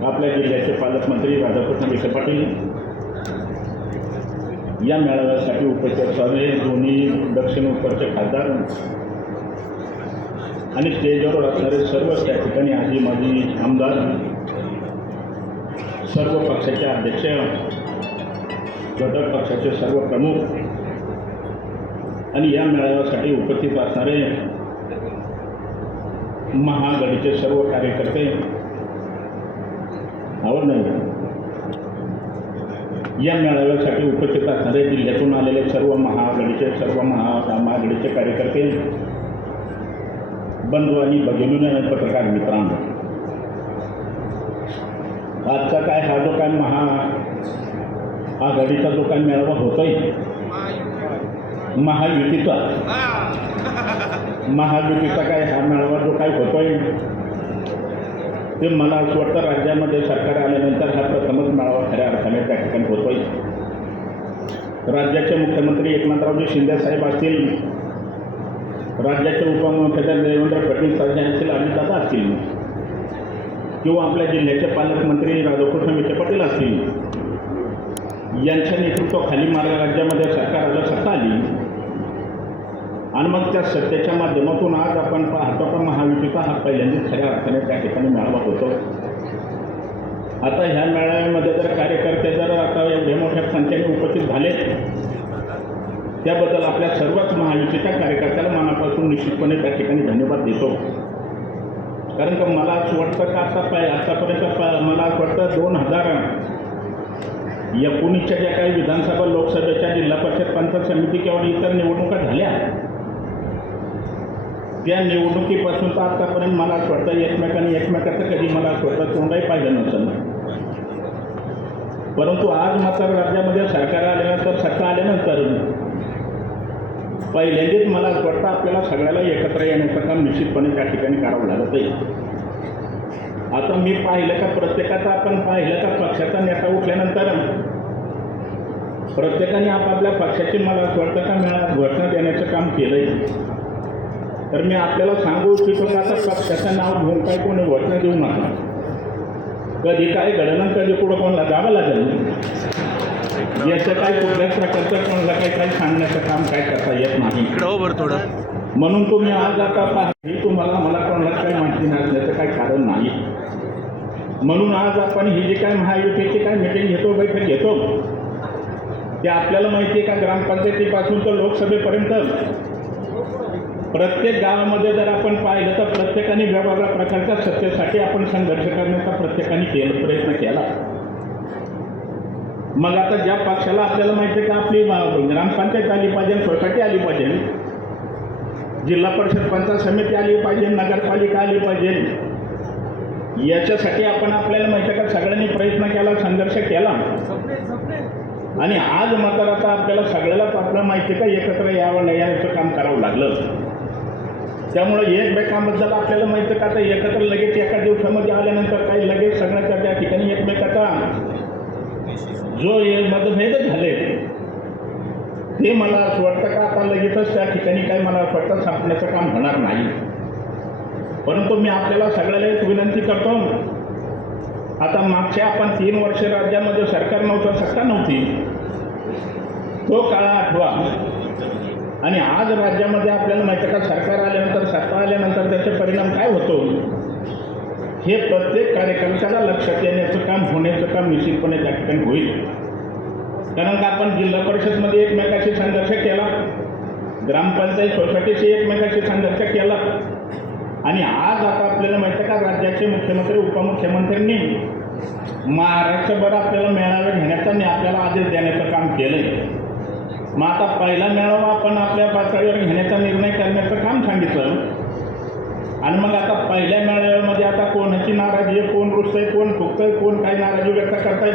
आपल्या जिल्ह्याचे पालकमंत्री राधाकृष्ण विखे पाटील या मेळाव्यासाठी उपस्थित असणारे दोन्ही दक्षिण उत्तरचे खासदार आणि स्टेजवर असणारे सर्व त्या ठिकाणी आजी माजी आमदार सर्व पक्षाचे अध्यक्ष घटक पक्षाचे सर्व प्रमुख आणि या मेळाव्यासाठी उपस्थित असणारे महाआघाडीचे सर्व कार्यकर्ते नाही. या मेळाव्यासाठी उपस्थित असणारे जिल्ह्यातून आलेले सर्व महाआघाडीचे सर्व महा महाआघाडीचे कार्यकर्ते बंधू आणि आणि पत्रकार मित्रांनो आजचा काय हा जो काय महा आघाडीचा जो काय मेळावा होतोय महायुतीचा महायुतीचा काय हा मेळावा जो काय होतोय ते मला असं वाटतं राज्यामध्ये सरकार आल्यानंतर हा प्रथमच मेळावा खऱ्या अर्थाने त्या ठिकाणी होतोय. राज्याचे मुख्यमंत्री एकनाथरावजी शिंदे साहेब असतील राज्याचे उपमुख्यमंत्री देवेंद्र फडणवीस साहेब असतील अजितदादा असतील किंवा आपल्या जिल्ह्याचे पालकमंत्री राधाकृष्ण विखे पाटील असतील यांच्या नेतृत्वाखाली मला राज्यामध्ये सरकार आलं सत्ता आली. आणि मग त्या सत्तेच्या माध्यमातून आज आपण आता पण महायुतीचा हा पहिल्यांदाच खऱ्या अर्थाने त्या ठिकाणी मेळावा होतो. आता ह्या मेळाव्यामध्ये जर कार्यकर्ते जर आता एवढ्या मोठ्या संख्येने उपस्थित झाले त्याबद्दल आपल्या सर्वच महायुतीच्या कार्यकर्त्याला मनापासून निश्चितपणे त्या ठिकाणी धन्यवाद देतो. कारण का मला असं वाटतं का आता पाय आतापर्यंत मला असं वाटतं दोन हजार एकोणीसच्या ज्या काही विधानसभा लोकसभेच्या जिल्हा परिषद पंचायत समिती किंवा इतर निवडणुका झाल्या त्या निवडणुकीपासून तर आतापर्यंत मला स्वतः एकमेकांनी एकमेकाचं कधी मला स्वतः वाटतं तोंडही पाहिलं नव्हतं. परंतु आज मात्र राज्यामध्ये सरकार आल्यानंतर सत्ता आल्यानंतर पहिल्यांदाच मला स्वतः वाटतं आपल्याला सगळ्याला एकत्र येण्याचं काम निश्चितपणे त्या ठिकाणी करावं लागत आहे. आता मी पाहिलं का प्रत्येकाचा आपण पाहिलं का पक्षाचा नेता उठल्यानंतर प्रत्येकाने आपापल्या पक्षाची मला असं वाटतं का मिळा घोषणा देण्याचं काम केलं आहे तर मी आपल्याला सांगू इच्छितो का? आता पक्षाचं नाव घेऊन काय कोणी घोषणा देऊ नका. कधी काय घडलं कधी कुठं कोणाला जावं लागेल? याचं काय कुठल्याच प्रकारचं कोणाला काही काही सांगण्याचं काम काय करता येत नाही. हो थोडं. म्हणून तुम्ही आज आता पहा ही तुम्हाला मला कोणाला काही माहिती नसल्याचं काही कारण नाही. म्हणून आज आपण ही जी काय महायुतीची काय मिटिंग घेतो बैठक घेतो ते आपल्याला माहिती आहे का? ग्रामपंचायतीपासून तर लोकसभेपर्यंत. प्रत्येक गावामध्ये जर आपण पाहिलं तर प्रत्येकाने वेगवेगळ्या प्रकारच्या सत्तेसाठी आपण संघर्ष करण्याचा प्रत्येकाने केला प्रयत्न केला. मग आता ज्या पक्षाला आपल्याला माहिती आहे का आपली ग्रामपंचायत आली पाहिजे सोसायटी आली पाहिजे जिल्हा परिषद पंचायत समिती आली पाहिजे नगरपालिका आली पाहिजे याच्यासाठी आपण आपल्याला माहिती आहे का सगळ्यांनी प्रयत्न केला संघर्ष केला. आणि आज मात्र आता आपल्याला सगळ्यालाच आपलं माहिती आहे का एकत्र यावं नाही याचं काम करावं लागलं. त्यामुळे एकमेकांबद्दल आपल्याला माहिती आहे का? आता एकत्र लगेच एका दिवसामध्ये आल्यानंतर काही लगेच सगळ्याच्या त्या ठिकाणी एकमेकाचा जो मतभेद झाले ते मला असं वाटतं का आता लगेचच त्या ठिकाणी काही मला असं वाटतं संपण्याचं काम होणार नाही. परंतु मी आपल्याला सगळ्याला एक विनंती करतो. आता मागच्या आपण तीन वर्ष राज्यामध्ये सरकार नव्हतं सत्ता नव्हती. तो काळ आठवा. आणि आज राज्यामध्ये आपल्याला माहिती आहे का सरकार आल्यानंतर सत्ता आल्यानंतर त्याचे परिणाम काय होतो? हे प्रत्येक कार्यकर्त्याला लक्षात येण्याचं काम होण्याचं काम निश्चितपणे त्या ठिकाणी होईल. कारण का आपण जिल्हा परिषदमध्ये एकमेकाशी संघर्ष केला ग्रामपंचायत सोसायटीशी एकमेकाशी संघर्ष केला आणि आज आता आपल्याला माहिती आहे का राज्याचे मुख्यमंत्री उपमुख्यमंत्र्यांनी महाराष्ट्रभर आपल्याला मेळावे घेण्याचा आणि आपल्याला आदेश देण्याचं काम केलं आहे मग आता पहिला मेळावा आपण आपल्या पातळीवर घेण्याचा निर्णय करण्याचं काम सांगितलं. आणि मग आता पहिल्या मेळाव्यामध्ये आता कोणाची नाराजी आहे कोण रुसतंय कोण फुकतंय कोण काही नाराजी व्यक्त करताय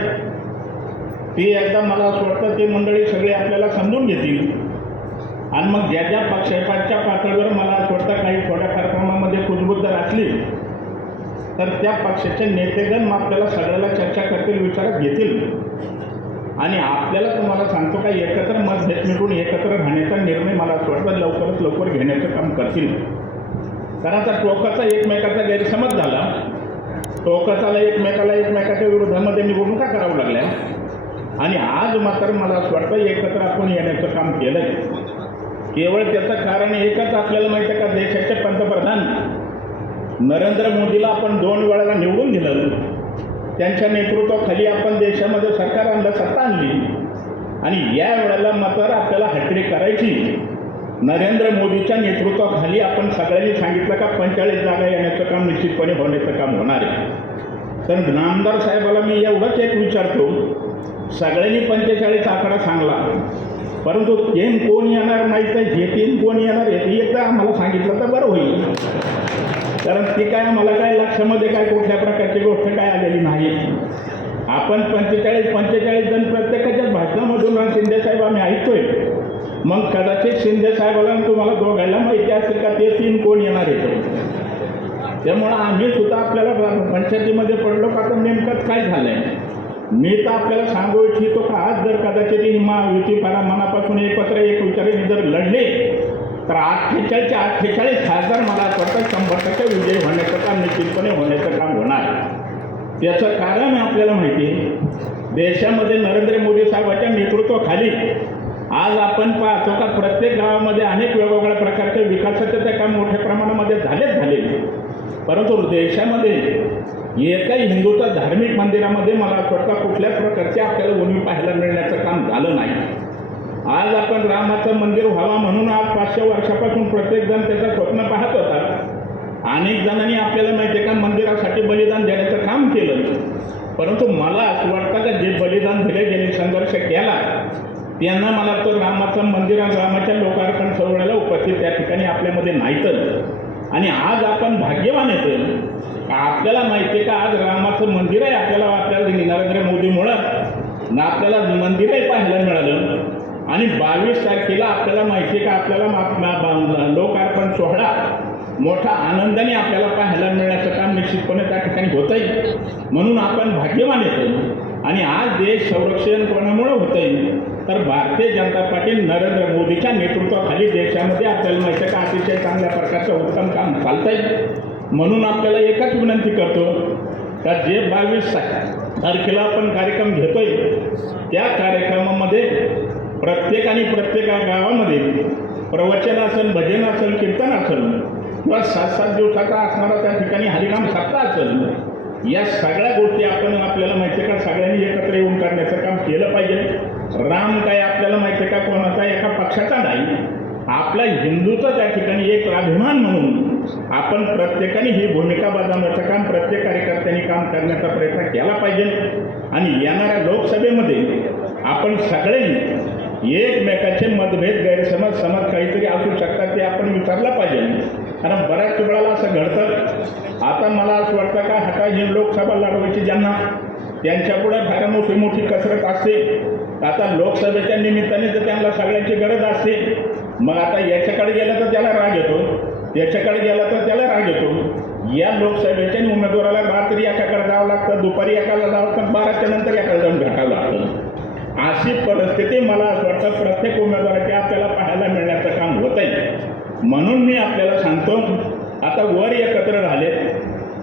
ती एकदा मला असं वाटतं ती मंडळी सगळी आपल्याला समजून घेतील. आणि मग ज्या ज्या पक्षपातच्या पातळीवर मला असं वाटतं काही थोड्या कार्यक्रमामध्ये कुजबूज जर असली तर त्या पक्षाचे नेतेगण मग आपल्याला सगळ्याला चर्चा करतील विचारात घेतील. आणि आपल्याला तुम्हाला सांगतो का एकत्र मतभेद मिटून एकत्र राहण्याचा निर्णय मला असं वाटतं लवकरात लवकर घेण्याचं काम करतील. कारण आता टोकाचा एकमेकाचा गैरसमज झाला. टोकाचाला एकमेकाला एकमेकाच्या विरोधामध्ये निवडणुका करावं लागल्या? आणि आज मात्र मला असं वाटतं एकत्र आपण येण्याचं काम केलंय. केवळ त्याचं कारण एकच आपल्याला माहिती आहे का देशाचे पंतप्रधान नरेंद्र मोदीला आपण दोन वेळाला निवडून दिलं. त्यांच्या नेतृत्वाखाली आपण देशामध्ये सरकार आणलं सत्ता आणली. आणि या वेळेला मात्र आपल्याला हटरी करायची. नरेंद्र मोदीच्या नेतृत्वाखाली आपण सगळ्यांनी सांगितलं का पंचेचाळीस जागा येण्याचं काम निश्चितपणे होण्याचं काम होणार आहे. तर नामदार साहेबाला मी एवढंच एक विचारतो. सगळ्यांनी पंचेचाळीस आकडा सांगला. परंतु टीम कोण येणार नाही तर जे टीम कोण येणार हे एकदा आम्हाला सांगितलं तर बरं होईल. कारण ती काय मला काय लक्षामध्ये काय कुठल्या प्रकारची गोष्ट काय आलेली नाही. आपण पंचेचाळीस पंचेचाळीस जण प्रत्येकाच्याच भाषणामधून शिंदे साहेब आम्ही ऐकतोय. मग कदाचित शिंदे साहेबाला आणि तुम्हाला दोघायला माहिती असेल का ते तीन कोण येणार आहे त्यामुळं आम्ही सुद्धा आपल्याला पंचायतीमध्ये पडलो का तर नेमकंच काय झालंय? मी तर आपल्याला सांगू इच्छितो का आज जर कदाचित ही महायुती मनापासून एकत्र एक विचाराने जर लढले तर अठ्ठेचाळीसच्या अठ्ठेचाळीस खासदार मला वाटतं शंभर टक्के विजय होण्याचं काम निश्चितपणे होण्याचं काम होणार. याचं कारण आपल्याला माहिती आहे. देशामध्ये नरेंद्र मोदी साहेबाच्या नेतृत्वाखाली आज आपण पाहतो का प्रत्येक गावामध्ये अनेक वेगवेगळ्या प्रकारचे विकासाचे ते काम मोठ्या प्रमाणामध्ये झालेच झाले परंतु देशामध्ये एका हिंदूच्या धार्मिक मंदिरामध्ये मला असं वाटतं कुठल्याच प्रकारचे आपल्याला उणीव पाहायला मिळण्याचं काम झालं नाही. आज आपण रामाचं मंदिर व्हावं म्हणून आज पाचशे वर्षापासून प्रत्येकजण त्याचं स्वप्न पाहत होता. अनेक जणांनी आपल्याला माहिती आहे का मंदिरासाठी बलिदान देण्याचं काम केलं. परंतु मला असं वाटतं का जे बलिदान दिले ज्यांनी संघर्ष केला त्यांना मला तर रामाचं मंदिर आणि रामाच्या लोकार्पण सोहळ्याला उपस्थित त्या ठिकाणी आपल्यामध्ये नाहीतच आणि आज आपण भाग्यवान येतं. आपल्याला माहिती आहे का आज रामाचं मंदिर आहे आपल्याला आपल्याला नरेंद्र मोदीमुळं ना आपल्याला मंदिरही पाहायला मिळालं. आणि बावीस तारखेला आपल्याला माहिती आहे का आपल्याला लोकार्पण सोहळा. मोठा आनंदाने आपल्याला पाहायला मिळण्याचं काम निश्चितपणे त्या ठिकाणी होत आहे म्हणून आपण भाग्यवान येतो आणि आज देश संरक्षण होत आहे तर भारतीय जनता पार्टी नरेंद्र मोदीच्या नेतृत्वाखाली देशामध्ये आपल्याला माहिती का अतिशय चांगल्या प्रकारचं उत्तम काम चालत आहे म्हणून आपल्याला एकच विनंती करतो का जे बावीस तारखेला आपण कार्यक्रम घेतोय त्या कार्यक्रमामध्ये प्रत्येकाने प्रत्येका गावामध्ये प्रवचन असेल भजन असेल कीर्तन असेल किंवा सात सात दिवसाचा असणारा त्या ठिकाणी हरिनाम सप्ताह असेल. या सगळ्या गोष्टी आपण आपल्याला माहिती आहे का? सगळ्यांनी एकत्र येऊन करण्याचं काम केलं पाहिजे. राम काय आपल्याला माहिती आहे का? कोणाचा? एका पक्षाचा नाही. आपला हिंदूचा त्या ठिकाणी एक अभिमान म्हणून आपण प्रत्येकाने ही भूमिका बजावण्याचं काम प्रत्येक कार्यकर्त्यांनी काम करण्याचा प्रयत्न केला पाहिजे. आणि येणाऱ्या लोकसभेमध्ये आपण सगळ्यांनी एकमेकाचे मतभेद गैरसमज समज काहीतरी असू शकतात ते आपण विचारलं पाहिजे. कारण बऱ्याच वेळाला असं घडतं. आता मला असं वाटतं का हटा जी लोकसभा लढवायची ज्यांना त्यांच्यापुढे फार मोठी मोठी कसरत असते. आता लोकसभेच्या निमित्ताने तर त्यांना सगळ्यांची गरज असते. मग आता याच्याकडे गेलं तर त्याला राग येतो. याच्याकडे गेला तर त्याला राग येतो. या लोकसभेच्या उमेदवाराला रात्री एकाकडे जावं लागतं दुपारी एकाला जावं लागतं बाराच्या नंतर एकाला जाऊन भेटावं लागतं. अशी परिस्थिती मला असं वाटतं प्रत्येक उमेदवाराची आपल्याला पाहायला मिळण्याचं काम होत आहे म्हणून मी आपल्याला सांगतो आता वर एकत्र राहिले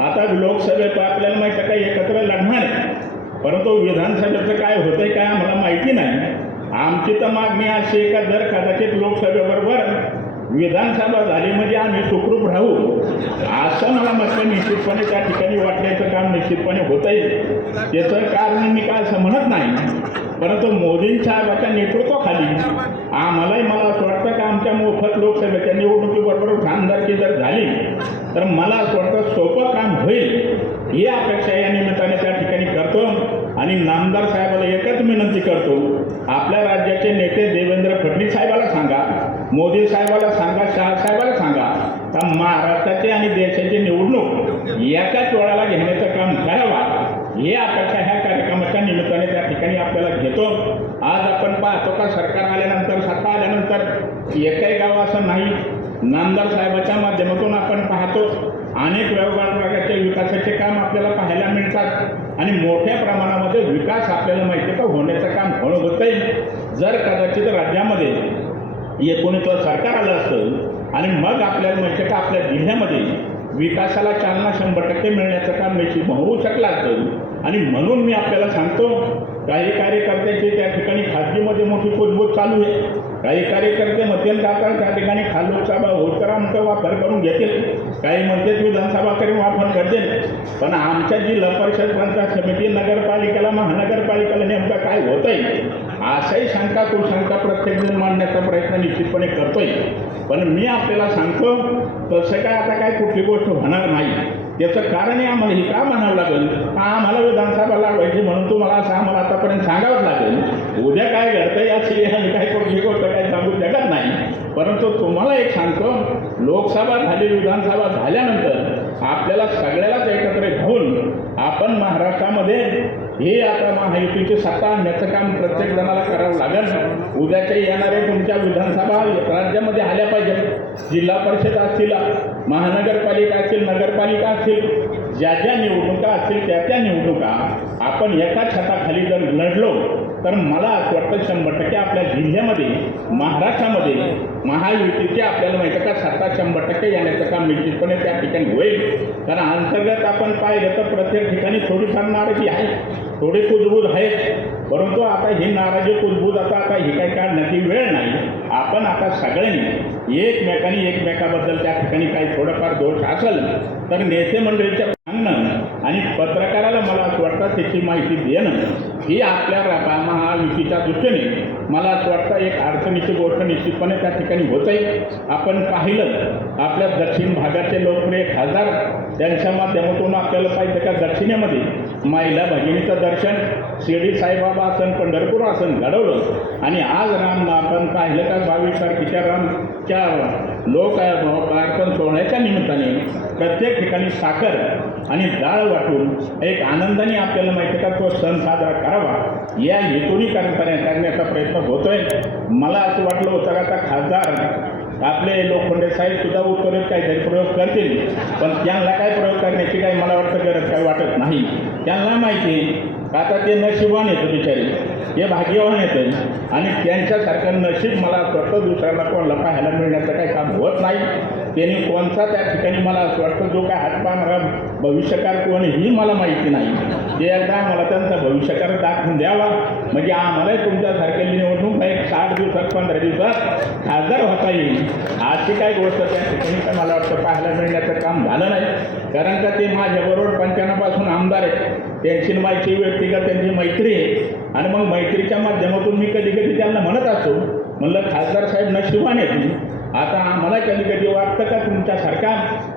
आता लोकसभेत आपल्याला माहिती काही एकत्र लढणार आहे. परंतु विधानसभेचं काय होतं आहे काय आम्हाला माहिती नाही. आमची तर मागणी अशी आहे का जर कदाचित लोकसभेबरोबर विधानसभा झाली म्हणजे आम्ही सुखरूप राहू. असं मला म्हटलं निश्चितपणे त्या ठिकाणी वाटण्याचं काम निश्चितपणे होत आहे त्याचं कारण मी काय असं म्हणत नाही. परंतु मोदी साहेबाच्या नेतृत्वाखाली आम्हालाही मला असं वाटतं का आमच्या मोफत लोकसभेच्या निवडणुकीबरोबर खानदारकी जर झाली तर मला असं वाटतं सोपं काम होईल. ही अपेक्षा या निमित्ताने त्या ठिकाणी करतो आणि नामदार साहेबाला एकच विनंती करतो. आपल्या राज्याचे नेते देवेंद्र फडणवीस साहेबाला सांगा मोदी साहेबाला सांगा शहा साहेबाला सांगा का महाराष्ट्राची आणि देशाची निवडणूक एकाच वेळाला घेण्याचं काम करावा. ही अपेक्षा ह्या ठिकाणी आपल्याला घेतो. आज आपण पाहतो का सरकार आल्यानंतर सत्ता आल्यानंतर एकही गाव असं नाही. नामदार साहेबाच्या माध्यमातून आपण पाहतो अनेक व्यवहार प्रकारचे विकासाचे काम आपल्याला पाहायला मिळतात. आणि मोठ्या प्रमाणामध्ये विकास आपल्याला माहिती का होण्याचं काम होणं होतंय. जर कदाचित राज्यामध्ये एकोणीसवर सरकार आलं असतं आणि मग आपल्याला माहिती का आपल्या जिल्ह्यामध्ये विकासाला चालना शंभर टक्के मिळण्याचं काम निश्चित होऊ शकलं असतं आणि म्हणून मी आपल्याला सांगतो काही कार्यकर्त्याचे त्या ठिकाणी खाजगीमध्ये मोठी कुजबूज चालू आहे. काही कार्यकर्ते मध्यंत जातात त्या ठिकाणी खाल लोकसभा होतकरांचा वापर करून घेतील. काही म्हणतात विधानसभा करून वापर करतील पण आमच्या जिल्हा परिषद पंचायत समिती नगरपालिकेला महानगरपालिकेला नेमका काय होत आहे असाही शंका कुशंका प्रत्येकजण मांडण्याचा प्रयत्न निश्चितपणे करतोय. पण मी आपल्याला सांगतो तसं काय आता काय कुठली गोष्ट होणार नाही. त्याचं आहे आम्हाला हे का म्हणावं लागेल? हा आम्हाला विधानसभा लावायची म्हणून तुम्हाला असं आम्हाला आतापर्यंत सांगावंच लागेल. उद्या काय घडतं याची आम्ही काय कुठली गोष्ट काय सांगू शकत नाही. परंतु तुम्हाला एक सांगतो लोकसभा झाली विधानसभा झाल्यानंतर आपल्याला सगळ्यालाच एकत्र घेऊन आपण महाराष्ट्रामध्ये हे आता महायुतीची सत्ता आणण्याचं काम प्रत्येक जणाला करावं लागेल. उद्याच्या येणाऱ्या तुमच्या विधानसभा राज्यामध्ये आल्या पाहिजे जिल्हा परिषद असतील महानगरपालिका असेल नगरपालिका असेल ज्या ज्या निवडणुका असतील त्या त्या निवडणुका आपण एका छताखाली जर लढलो तर मला असं वाटतं शंभर टक्के आपल्या जिल्ह्यामध्ये महाराष्ट्रामध्ये महायुतीचे आपल्याला माहिती आहे का सत्ता शंभर टक्के येण्याचं काम निश्चितपणे त्या ठिकाणी होईल. कारण अंतर्गत आपण पाहिलं तर प्रत्येक ठिकाणी थोडीफार नाराजी आहे थोडी कुजबूज आहे. परंतु आता ही नाराजी कुजबूज आता आता ही काही काढण्याची वेळ नाही. आपण आता सगळ्यांनी एकमेकांनी एकमेकाबद्दल त्या ठिकाणी काही थोडंफार दोष असेल तर नेते मंडळीच्या सांगणं आणि पत्रकाराला मला असं वाटतं त्याची माहिती देणं ही आपल्या रा- महायुतीच्या दृष्टीने मला असं वाटतं एक अडचणीची गोष्ट निश्चितपणे त्या ठिकाणी होत आहे आपण पाहिलं आपल्या दक्षिण भागाचे लोकप्रिय खासदार त्यांच्या माध्यमातून आपल्याला पाहिजे का दक्षिणेमध्ये महिला भगिनीचं दर्शन शिर्डी साईबाबा आसन पंढरपूर आसन घडवलं. आणि आज राम आपण पाहिलं का बावीस तारखेच्या रामच्या लोक प्रार्थना सोहळ्याच्या निमित्ताने प्रत्येक ठिकाणी साखर आणि डाळ वाटून एक आनंदाने आपल्याला माहिती आहे का तो सण साजरा करावा या हेतूने करण्याचा प्रयत्न होतोय. मला असं वाटलं होतं का आता खासदार आपले लोखंडे साहेब सुद्धा उत्तरेत काहीतरी प्रयोग करतील पण त्यांना काय प्रयोग करण्याची काही मला वाटतं गरज काही वाटत नाही. त्यांना माहिती का आता ते नशिबाने येतं बिचारी. हे भाग्यवान येतं आणि त्यांच्यासारखं नशीब मला स्वतः वाटतं दुसऱ्याला कोणाला पाहायला मिळण्याचं काही काम होत नाही. त्यांनी कोणता त्या ठिकाणी मला असं वाटतं जो काय हातपाहणारा भविष्यकार कोण ही मला माहिती नाही. ते एकदा मला त्यांचा भविष्यकार दाखवून द्यावा. म्हणजे आम्हालाही तुमच्यासारख्या निवडणूक एक साठ दिवसात पंधरा दिवसात खासदार होता येईल. अशी काय गोष्ट त्या ठिकाणी मला वाटतं पाहायला मिळण्याचं काम झालं नाही. कारण का ते माझ्याबरोबर पंच्याण्णवपासून आमदार आहेत. त्यांची माझी व्यक्तिगत त्यांची मैत्री आहे. आणि मग मैत्रीच्या माध्यमातून मी कधी कधी त्यांना म्हणत असतो म्हणलं खासदार साहेब नशिबाने तुम्ही आता आम्हाला कधी कधी वाटतं का तुमच्यासारखा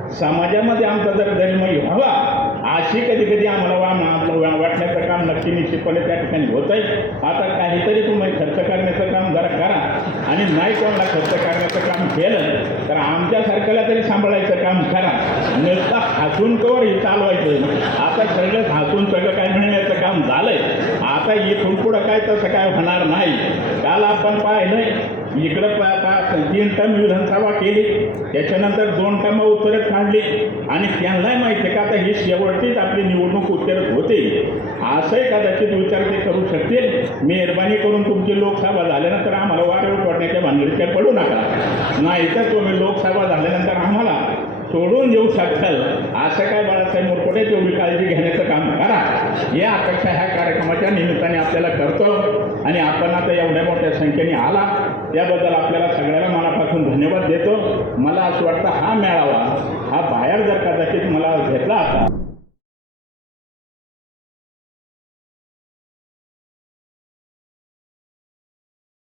समाजामध्ये आमचा जर जन्मही व्हावा? अशी कधी कधी आम्हाला वा आपलं वा- वाटण्याचं काम नक्की निश्चितपणे त्या ठिकाणी होत आहे आता काहीतरी तुम्ही खर्च करण्याचं काम जरा करा. आणि नाही कोणाला खर्च करण्याचं काम केलं तर आमच्यासारख्याला तरी सांभाळायचं काम करा. नुसतं हसून कवर हे चालवायचं. आता सगळं हसून सगळं काय म्हणण्याचं काम झालंय. आता इथून पुढं काय तसं काय होणार नाही. काल आपण पाहिलं इकडं पा तीन टर्म विधानसभा केली. त्याच्यानंतर दोन टर्म उत्तरेत काढली. आणि त्यांनाही माहिती आहे का आता ही शेवटचीच आपली निवडणूक उत्तरेत होते. असंही कदाचित विचार ते करू शकतील. मेहरबानी करून तुमची लोकसभा झाल्यानंतर आम्हाला वारेवर पडण्याच्या भानगडीत काय पडू नका. नाहीतर तुम्ही लोकसभा झाल्यानंतर आम्हाला सोडून देऊ शकताल. असं काय बाळासाहेब मुरकुटे तेवढी काळजी घेण्याचं काम करा. या अपेक्षा ह्या कार्यक्रमाच्या निमित्ताने आपल्याला करतो. आणि आपण आता एवढ्या मोठ्या संख्येने आला. त्याबद्दल आपल्याला सगळ्याला मनापासून धन्यवाद देतो. मला असं वाटतं हा मेळावा हा बाहेर जर कदाचित मला घेतला आता.